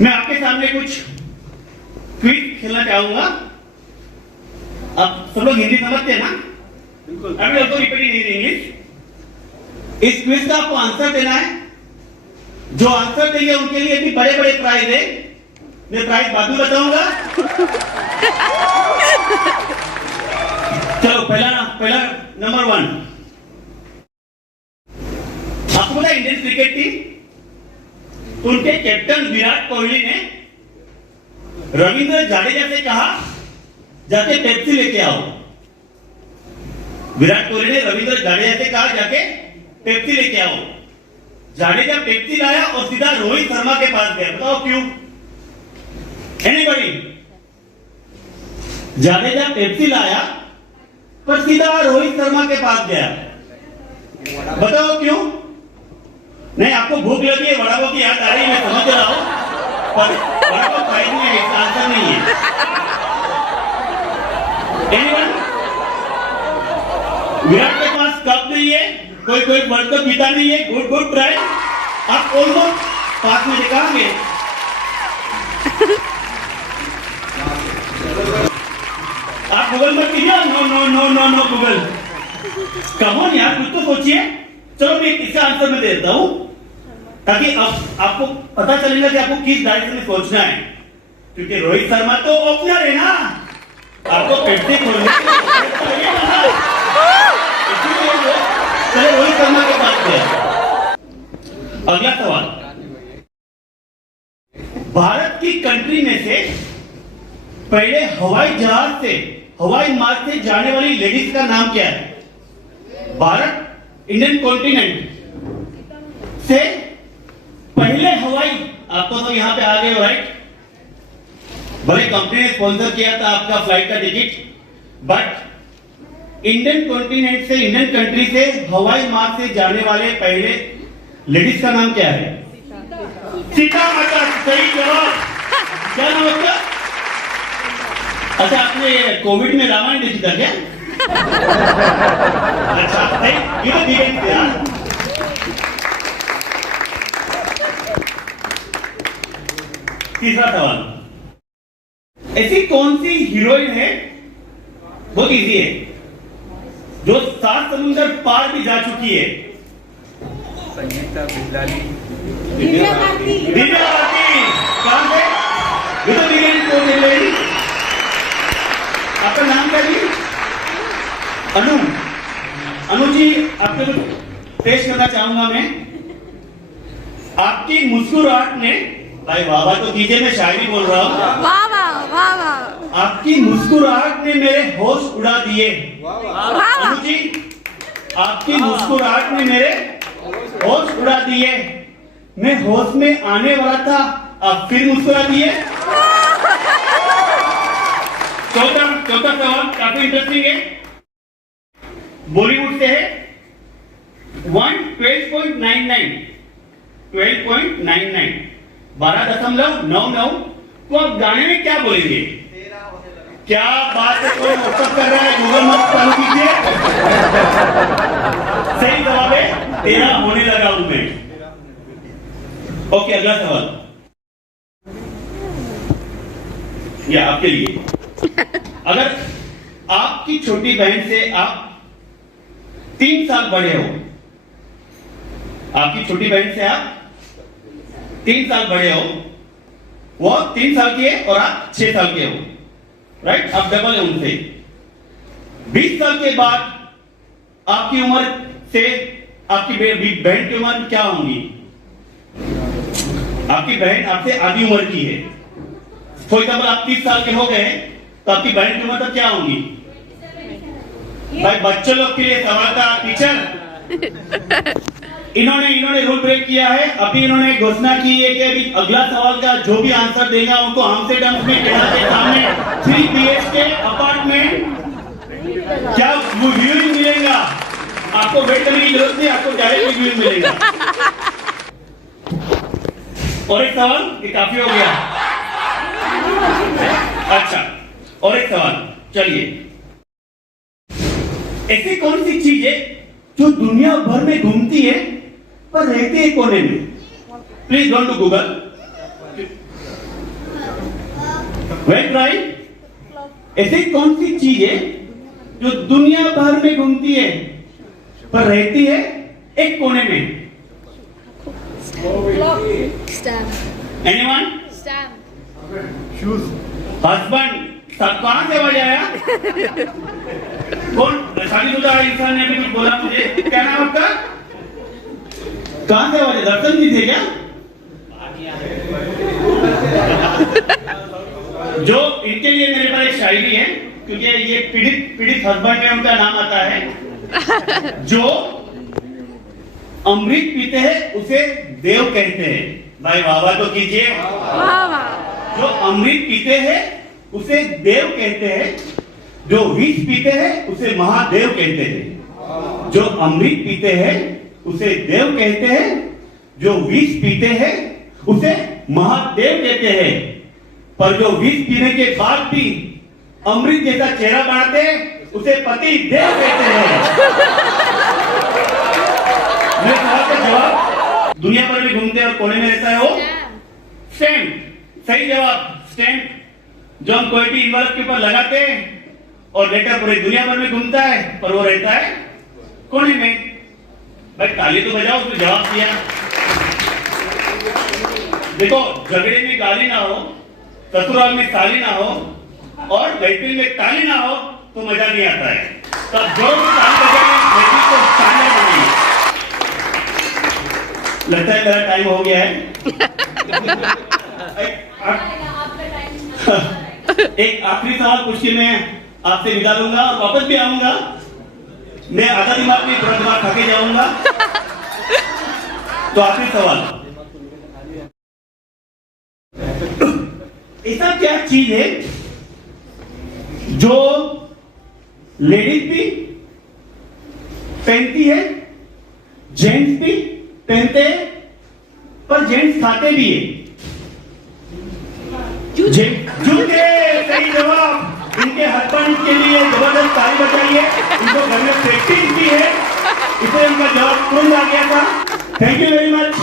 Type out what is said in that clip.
मैं आपके सामने कुछ क्विज खेलना चाहूंगा। आप सब लोग हिंदी समझते हैं ना? बिल्कुल। अभी ऑल्सो रिपीटिंग इन इंग्लिश। इस क्विज का आपको आंसर देना है। जो आंसर देंगे उनके लिए भी बड़े बड़े प्राइज है। मैं प्राइज बाद में बताऊंगा। चलो पहला नंबर 1। आपको पता है इंडियन क्रिकेट टीम, उनके कैप्टन विराट कोहली ने रविंद्र जाडेजा से कहा जाके पेप्सी लेके आओ। विराट कोहली ने रविंद्र जाडेजा से कहा जाके पेप्सी लेके आओ। जाडेजा पेप्सी लाया और सीधा रोहित शर्मा के पास गया। बताओ क्यों? एनीबॉडी? जाडेजा पेप्सी लाया पर सीधा रोहित शर्मा के पास गया। बताओ क्यों? नहीं, आपको भूख लगी है, वड़ा पाव की याद आ रही है, मैं समझ रहा हूं, पर वड़ा पाव प्राइस में है, इसका आंसर नहीं है। एनीवन? विराट के पास कप नहीं है, कोई वर्ल्ड कप जीता नहीं है। Good try. आप ऑलमोस्ट पास में दिखाएंगे। आप गूगल मत कीजिए। नो गूगल, कम ऑन यार, कुछ तो सोचिए। चलो मैं इसका आंसर मैं देता हूं ताकि अब आपको पता चलेगा कि आपको किस डायरेक्शन में सोचना है, क्योंकि रोहित शर्मा तो ओपनर है ना। आपको पेप्सी खोलने चलो रोहित शर्मा के पास गया। अगला सवाल, भारत की कंट्री में से पहले हवाई जहाज से हवाई मार्ग से जाने वाली लेडीज का नाम क्या है? भारत इंडियन कॉन्टिनेंट से पहले हवाई, आपको तो यहां पे आ गए हो, राइट? भले कंपनी ने स्पॉन्सर किया था आपका फ्लाइट का टिकट, बट इंडियन कॉन्टिनेंट से, इंडियन कंट्री से हवाई मार्ग से जाने वाले पहले लेडीज का नाम क्या है? सीता माता। सही जवाब। क्या नाम आपका? अच्छा, आपने कोविड में रामायण देखी था क्या? अच्छा, ये तो दिखे थे यार। तीसरा सवाल, ऐसी कौन सी हीरोइन है, बहुत इजी है, जो 7 समुंदर पार भी जा चुकी है? संगीता बिल्लाली। दिव्या भारती। कहां से? ये तो दिव्या। आपका नाम क्या जी? अनु जी, आपको कुछ पेश करना चाहूंगा मैं। आपकी मुस्कुराहट ने, भाई वाह तो कीजिए, मैं शायरी बोल रहा हूँ। वाह। आपकी मुस्कुराहट ने मेरे होश उड़ा दिए। अनु जी, आपकी मुस्कुराहट ने मेरे होश उड़ा दिए। मैं होश में आने वाला था, आप फिर मुस्कुरा दिए। चौथा सवाल काफी इंटरेस्टिंग है, बॉलीवुड से है। 12.99 12.99 तो आप गाने में क्या बोलेंगे? क्या बात है, कोई व्हाट्सएप कर रहा है? गूगल मत चालू कीजिए। सही जवाब है 13 होने लगा हूं मैं। ओके, अगला सवाल या आपके लिए। अगर आपकी छोटी बहन से आप 3 साल बड़े हो, आपकी छोटी बहन से आप 3 साल बड़े हो, वो 3 साल की है और आप 6 साल के हो, राइट? आप डबल है उनसे। 20 साल के बाद आपकी उम्र से आपकी बहन की उम्र क्या होंगी? आपकी बहन आपसे आधी उम्र की है। फॉर एग्जाम्पल आप 30 साल के हो गए, तो आपकी बहन की उम्र तब क्या होंगी? भाई बच्चों लोग के लिए सवाल था टीचर। इन्होंने रूल ब्रेक किया है। अभी इन्होंने घोषणा की है कि अभी अगला सवाल का जो भी आंसर देगा उनको आमस्टरडम में कैमरा के सामने 3 BHK अपार्टमेंट क्या व्यूइंग मिलेगा। आपको वेट करने की जरूरत नहीं, आपको डायरेक्ट व्यूइंग मिलेगा। और एक सवाल, ये काफी हो गया। अच्छा, और एक सवाल, चलिए। ऐसी कौन सी चीज है जो दुनिया भर में घूमती है पर रहती है कोने में? Please don't do Google. Wait right. ऐसी कौन सी चीज है जो दुनिया भर में घूमती है पर रहती है एक कोने में? Stamp. Anyone? Stamp. Shoes. Husband, सब कहां से आवाज आया? कौन शादीशुदा इंसान ने भी कुछ बोला मुझे? क्या नाम आपका? कहां से आवाज? दर्शन जी थे क्या? जो इनके लिए मेरे पास एक शायरी है, क्योंकि ये पीड़ित हस्बैंड में उनका नाम आता है। जो अमृत पीते हैं उसे देव कहते हैं। भाई वाह वाह तो कीजिए। वाह वाह। जो अमृत पीते हैं उसे देव कहते हैं, जो विष पीते हैं उसे महादेव कहते हैं। जो अमृत पीते हैं उसे देव कहते हैं, जो विष पीते हैं उसे महादेव कहते हैं। पर जो विष पीने के बाद भी अमृत जैसा चेहरा बनाते हैं उसे पति देव कहते हैं। मेरे सवाल का जवाब, दुनिया भर में घूमते और कोने में रहता है वो Stamp. स्टैंप। सही जवाब स्टैंप, जो हम कोई भी इन्वॉल्व के ऊपर लगाते हैं और लेटर पूरी दुनिया भर में घूमता है पर वो रहता है कोने में। भाई ताली तो बजाओ, उसने जवाब दिया। देखो, झगड़े में गाली ना हो, ससुराल में साली ना हो और महफिल में ताली ना हो तो मजा नहीं आता है। तब जोर से ताली बजाएं, महफिल को शानदार बनाइए। लगता है मेरा टाइम हो गया है। एक आखिरी सवाल पूछ के मैं आपसे विदा लूंगा और वापस भी आऊंगा। मैं आधा दिमाग में थोड़ा दिमाग थके जाऊंगा। तो आखिरी सवाल, ऐसा क्या चीज है जो लेडीज भी पहनती है, जेंट्स भी पहनते हैं, पर जेंट्स खाते भी है? जूते। सही जवाब। इनके हस्बैंड के लिए जबरदस्त ताली बजाइए। इनको घर में प्रैक्टिस भी है, इसलिए उनका जवाब तुरंत आ गया था। Thank you very much.